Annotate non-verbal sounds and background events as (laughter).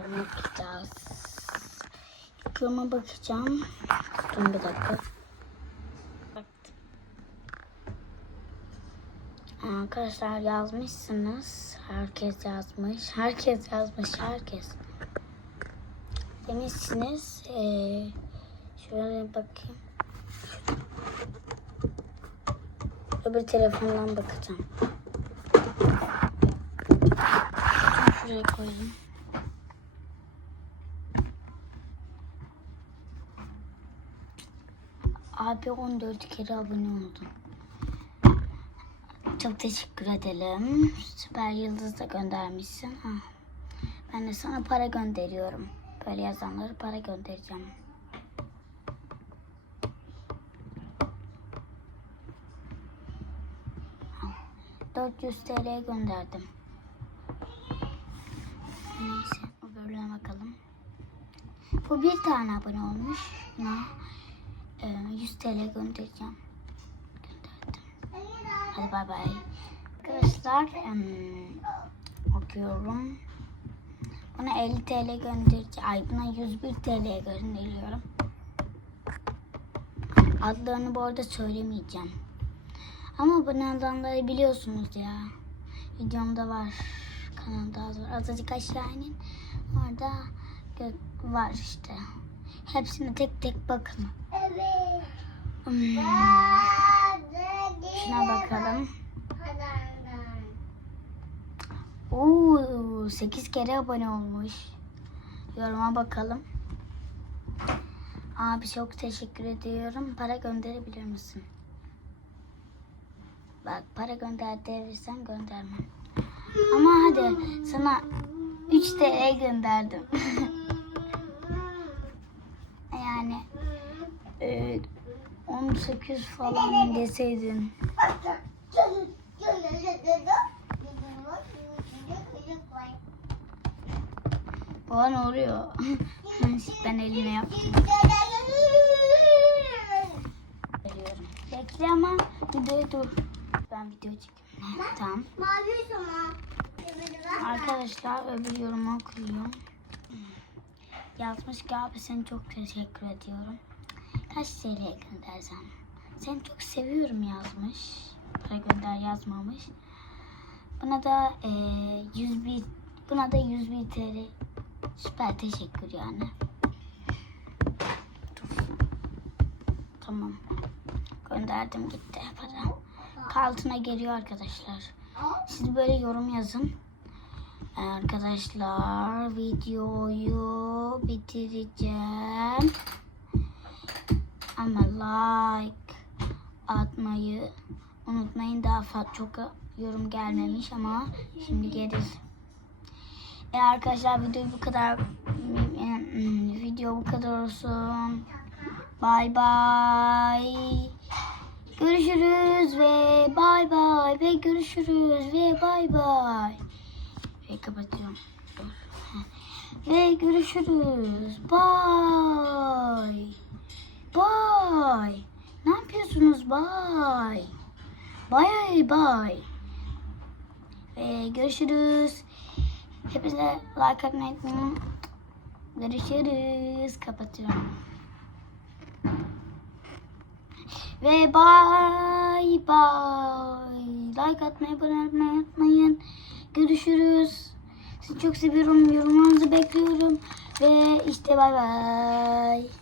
bakacağız. Yıkığıma bakacağım. Dur bir dakika. Arkadaşlar yazmışsınız. Herkes yazmış. Herkes yazmış. Herkes. Demişsiniz. Ee, şöyle bakayım. Öbür telefondan bakacağım. Şuraya koyayım. Abi 14 kere abone oldun. Çok teşekkür ederim. Süper Yıldız da göndermişsin. Ha. Ben de sana para gönderiyorum. Böyle yazanlara para göndereceğim. Ha. 400 TL gönderdim. Neyse öbürüne bakalım. Bu bir tane abone olmuş. Buna e, 100 TL göndereceğim. Gönderdim. Hadi bay bay. Arkadaşlar em, okuyorum. Buna 50 TL göndereceğim. Ay buna 101 TL gönderiyorum. Adlarını bu arada söylemeyeceğim. Ama bu adamları biliyorsunuz ya. Videomda var. Kanalda var. Azıcık aşağı inin. Orada var işte. Hepsine tek tek bakın. Şuna bakalım. Oo, 8 kere abone olmuş. Yoruma bakalım. Abi çok teşekkür ediyorum. Para gönderebilir misin? Bak para gönder derirsen göndermem. Ama hadi sana 3 TL gönderdim. (laughs) yani e, 18 falan deseydin. Bana ne oluyor? (laughs) ben eline yaptım. Bekle ama videoyu dur. Ben video çekeyim. Tamam. Arkadaşlar öbür yorumu okuyorum. Yazmış ki abi seni çok teşekkür ediyorum. Kaç TL göndersem? Seni çok seviyorum yazmış. Para gönder yazmamış. Buna da e, 100 bin, buna da 100 bin TL süper teşekkür yani. Tamam. Gönderdim gitti para. Altına geliyor arkadaşlar. Siz böyle yorum yazın. Arkadaşlar videoyu bitireceğim. Like atmayı unutmayın. Daha çok yorum gelmemiş ama şimdi gelir. E arkadaşlar video bu kadar video bu kadar olsun. Bay bay. Görüşürüz ve bay bay ve görüşürüz ve bay bay. Ve kapatıyorum. Ve görüşürüz. Bay. Bay. Ne yapıyorsunuz? Bay. Bay bay. Ve görüşürüz. Hepinize like atmayı unutmayın. Görüşürüz. Kapatıyorum. Ve bay bay. Like atmayı, abone olmayı unutmayın. Görüşürüz. Sizi çok seviyorum. Yorumlarınızı bekliyorum. Ve işte bay bay.